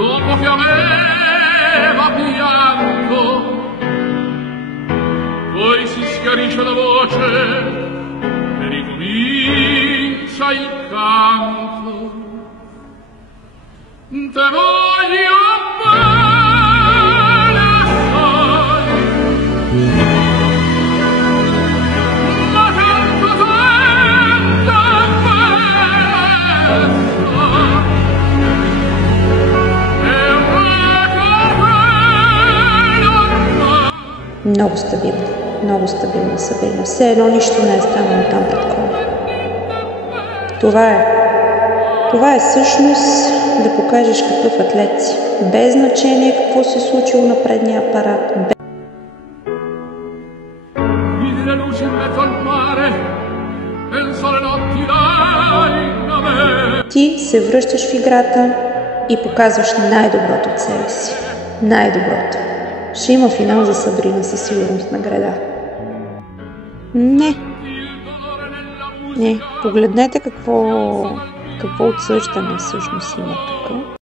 dopo che aveva pianto, poi si schiarisce la voce e ricomincia il canto. Te voglio bene assai, ma tanto много стабилна Сабина. Все едно нищо не е станало там пред кола. Това е всъщност да покажеш какъв атлет си. Без значение какво се е случило на предния апарат. Ти се връщаш в играта и показваш най-доброто от себе си. Най-доброто. Ще има финал за Сабрина със сигурност на града. Не. Погледнете какво отсъждане всъщност има тук.